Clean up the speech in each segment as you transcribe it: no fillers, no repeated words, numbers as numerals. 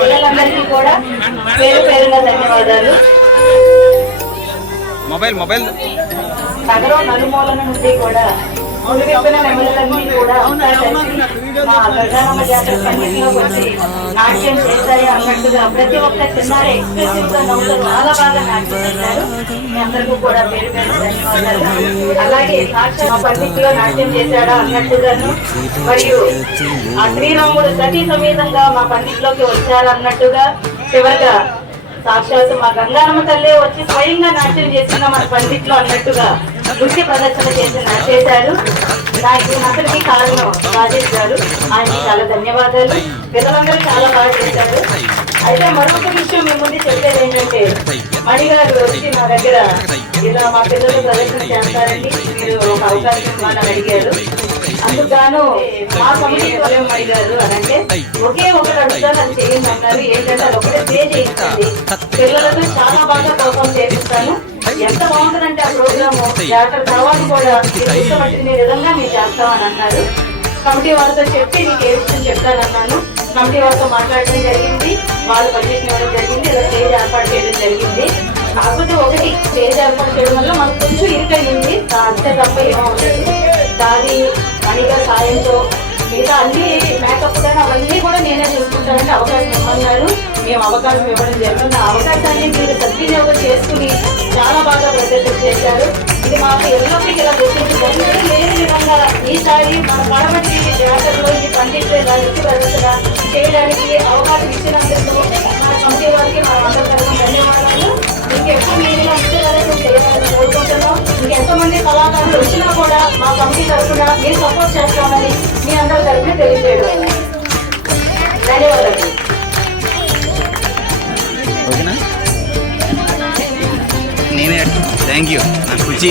పిల్లలందరికీ కూడా పేరు పేరుగా ధన్యవాదాలు. మొబైల్ నగరం నలుమూలల నుండి కూడా ముడివిప్పిన నెమలన్నీ కూడా మా గజానమ్మ జాతర సన్నిధిలోకి వచ్చి నాట్యం చేశాయి అన్నట్టుగా ప్రతి ఒక్క చిన్నారి ఎక్స్ప్రెసివ్ గా నవ్వుతూ చాలా బాగా నాట్యం చేశారు. మీ అందరికీ కూడా పేరు పేరు ధన్యవాదాలు. అలాగే సాక్షాత్ మా పండితులో నాట్యం చేశాడా అన్నట్టుగాను మరియు ఆ శ్రీరాముడు సతీ సమేతంగా మా పండితులోకి వచ్చారు అన్నట్టుగా చివరిగా సాక్షాత్ మా గంగారమ్మ తల్లి వచ్చి స్వయంగా నాట్యం చేసిన మన పండిట్లో అన్నట్టుగా నృత్య ప్రదర్శన చేశారు. నాకు అతనికి కారణం రాజేష్ గారు, ఆయనకి చాలా ధన్యవాదాలు. పిల్లలందరూ చాలా బాగా చేశారు. అయితే మరొక విషయం మీ ముందు చెప్పేది ఏంటంటే మణిగారు వచ్చి మా దగ్గర ఇలా మా పిల్లలు ప్రదర్శన చేస్తారండి, మీరు ఒక అవకాశం ఇవ్వాలని అడిగారు. అందుకు మా కమిటీలో మణిగారు అనంటే ఒకే ఒకటి అడుగుతాను, అది చేయండి అన్నారు. ఏంటంటే అది ఒకటే పే చేయించండి, పిల్లలతో చాలా బాగా పర్ఫామ్ చేపిస్తాను. ఎంత బాగుంటుందంటే ఆ ప్రోగ్రాము డాక్టర్ తర్వాత కూడా ఇష్టపట్టిన విధంగా మీరు చేస్తామని అన్నారు. కమిటీ వారితో చెప్పి నీకు ఏ విషయం చెప్తానన్నాను. కమిటీ వారితో మాట్లాడడం జరిగింది, వాళ్ళు పర్మిషన్ ఇవ్వడం జరిగింది, ఇలా స్టేజ్ ఏర్పాటు చేయడం జరిగింది. కాకపోతే ఒకటి స్టేజ్ ఏర్పాటు చేయడం వల్ల మనకు కొంచెం ఇరుకైంది, అంతే తప్ప ఏమవుతుంది. దాని మణిగా సాయంతో మిగతా అన్ని మేకప్ కానీ అవన్నీ కూడా నేనే చూసుకుంటానని అవకాశం ఇవ్వమన్నారు. మేము అవకాశం ఇవ్వడం జరిగింది. ఆ అవకాశాన్ని మీరు సద్వినియోగం చేసుకుని చాలా బాగా ప్రదర్శన చేశారు. ఇది మాకు ఎల్లప్పుడూ ఇలా గుర్తించడం లేని విధంగా ఈసారి మన పడమటి జాతరలో ఈ పండితులు ఇలా నృత్య ప్రదర్శన చేయడానికి అవకాశం ఇచ్చినందుకు మా కమిటీ వారికి మా అందరి తరఫున ధన్యవాదాలు. ఇంకెప్పుడు మీరు ఇలా నృత్య ప్రదర్శన చేయాలని కోరుకుంటున్నాం. ఇంకెంతమంది కళాకారులు వచ్చినా కూడా మా కమిటీ తరఫున మీరు సపోర్ట్ చేస్తామని మీ అందరి తరఫున తెలియజేయడం. ధన్యవాదాలు. నేనే థ్యాంక్ యూ. నాకు కుర్చీ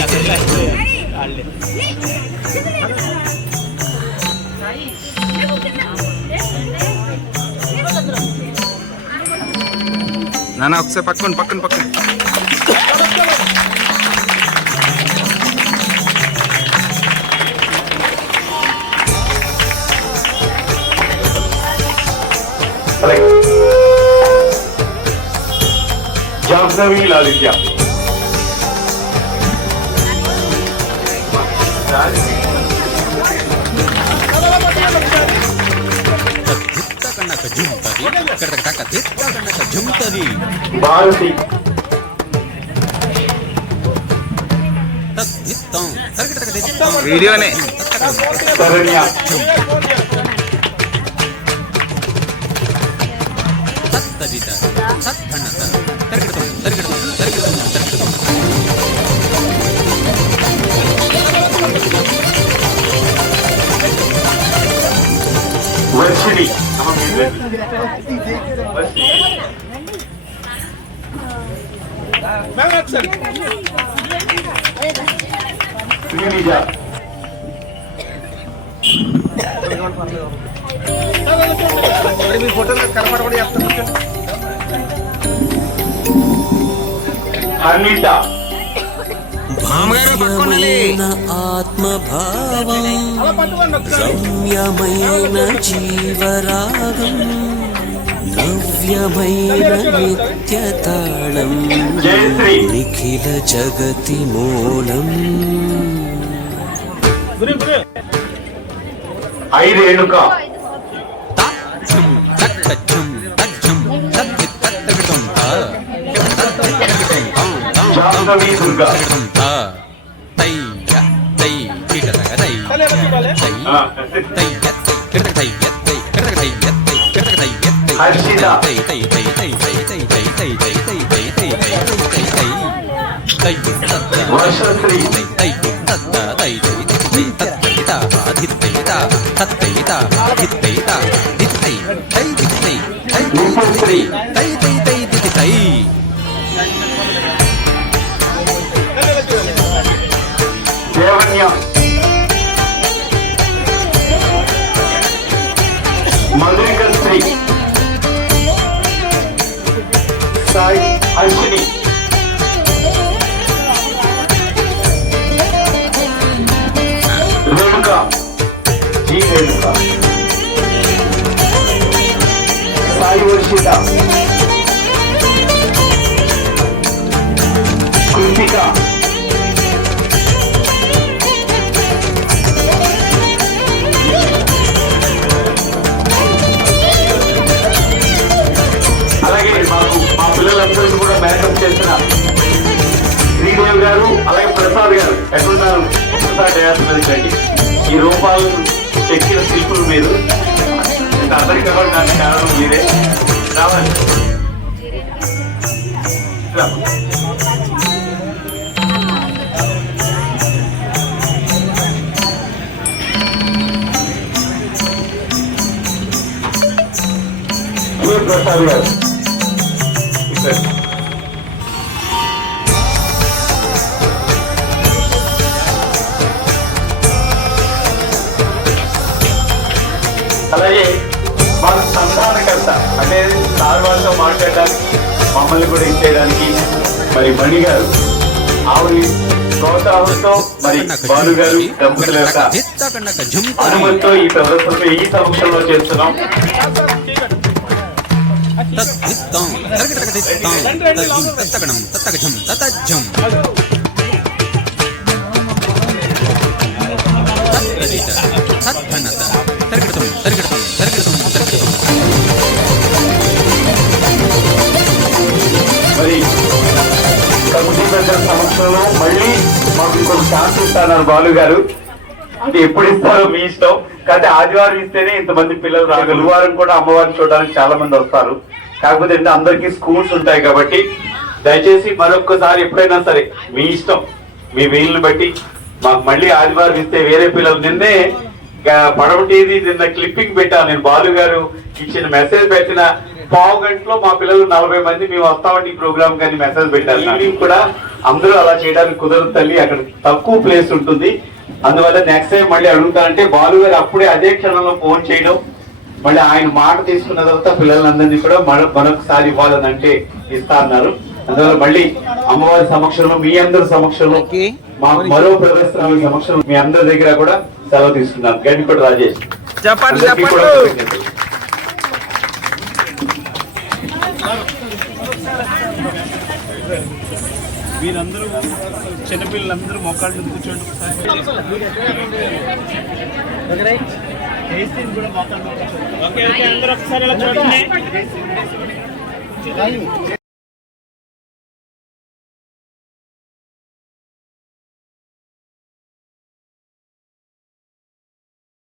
నాన్న ఒకసారి పక్కన జాహ్నవి లాలిత్య భారతి వీడియోనే శరణ్య వర్షిణి శ్రీనిజ మీ ఫోటోలు కనపడకుండా చెప్తాను. అనిత ఆత్మభావం రమ్యమైన జీవరాగం నవ్యమైన నిత్యతాళం నిఖిల జగతి మూలం. ఐరేణుక జాహ్నవి దుర్గా హర్షిత వర్షశ్రీ నిపుశ్రీ దేవన్య మధురిక శ్రీ సాయి హర్షిని రేణుక జీ రేణుక సాయి వర్షిత, కృతిక, అలాగే మా పిల్లలందరికీ కూడా మేకప్ చేసిన శ్రీదేవి గారు, అలాగే ప్రసాద్ గారు ఎక్కడున్నారు? ప్రసాద్ చేయాల్సింది. ఈ రూపాలను చెక్కిన శిల్పులు మీరు, అందరికీ కూడా దానికి కారణం మీరే. రావాలి ప్రసాద్ గారు ఇక్కడ. అలాగే మాకు సంధానకర్త అంటే సార్ వాళ్ళతో మాట్లాడడానికి, మమ్మల్ని కూడా ఇచ్చేయడానికి మరి మణి గారు, ఆవిడ ప్రోత్సాహంతో మరి బాలు గారు దంపతుల యొక్క అనుమతితో ఈ ప్రదర్శన ఈ సంవత్సరంలో చేస్తున్నాం. మరి కమిటీ పెద్దల సమక్షంలో మళ్ళీ మాకు ఇంకొక ఛాన్స్ ఇస్తారన్నారు బాలు గారు. అంటే ఎప్పుడు ఇస్తారో మీ ఇష్టం, కానీ ఆదివారం ఇస్తేనే ఇంతమంది పిల్లలు రాగలరు. గురువారం కూడా అమ్మవారిని చూడడానికి చాలా మంది వస్తారు. కాకపోతే అంటే అందరికీ స్కూల్స్ ఉంటాయి కాబట్టి దయచేసి మరొక్కసారి ఎప్పుడైనా సరే మీ ఇష్టం, మీ వీలుని బట్టి మాకు మళ్ళీ ఆదివారం ఇస్తే వేరే పిల్లలు. నిన్నే పడవటిది నిన్న క్లిప్పింగ్ పెట్టాను నేను. బాలు గారు ఇచ్చిన మెసేజ్ పెట్టిన పావు గంటలో మా పిల్లలు 40 మంది మేము వస్తామండి ఈ ప్రోగ్రామ్ కానీ మెసేజ్ పెట్టారు. ఈవినింగ్ కూడా అందరూ అలా చేయడానికి కుదరదు తల్లి, అక్కడ తక్కువ ప్లేస్ ఉంటుంది. అందువల్ల నెక్స్ట్ టైం మళ్ళీ అడుగుతానంటే బాలు గారు అప్పుడే అదే క్షణంలో ఫోన్ చేయడం, మళ్ళీ ఆయన మాట తీసుకున్న తర్వాత పిల్లలందరినీ కూడా మరొకసారి ఇవ్వాలని అంటే ఇస్తా అన్నారు. అందువల్ల మళ్ళీ అమ్మవారి సమక్షంలో మీ అందరి సమక్షంలో మరో ప్రదర్శన సమక్షంలో మీ అందరి దగ్గర కూడా సెలవు తీసుకున్నాను. గడ్డిపడి రాజేష్ మీరందరూ చిన్నపిల్లలందరూ మొక్కలు కూర్చోండి. ఓకే ఓకే అందరూ ఒకసారి చూడండి.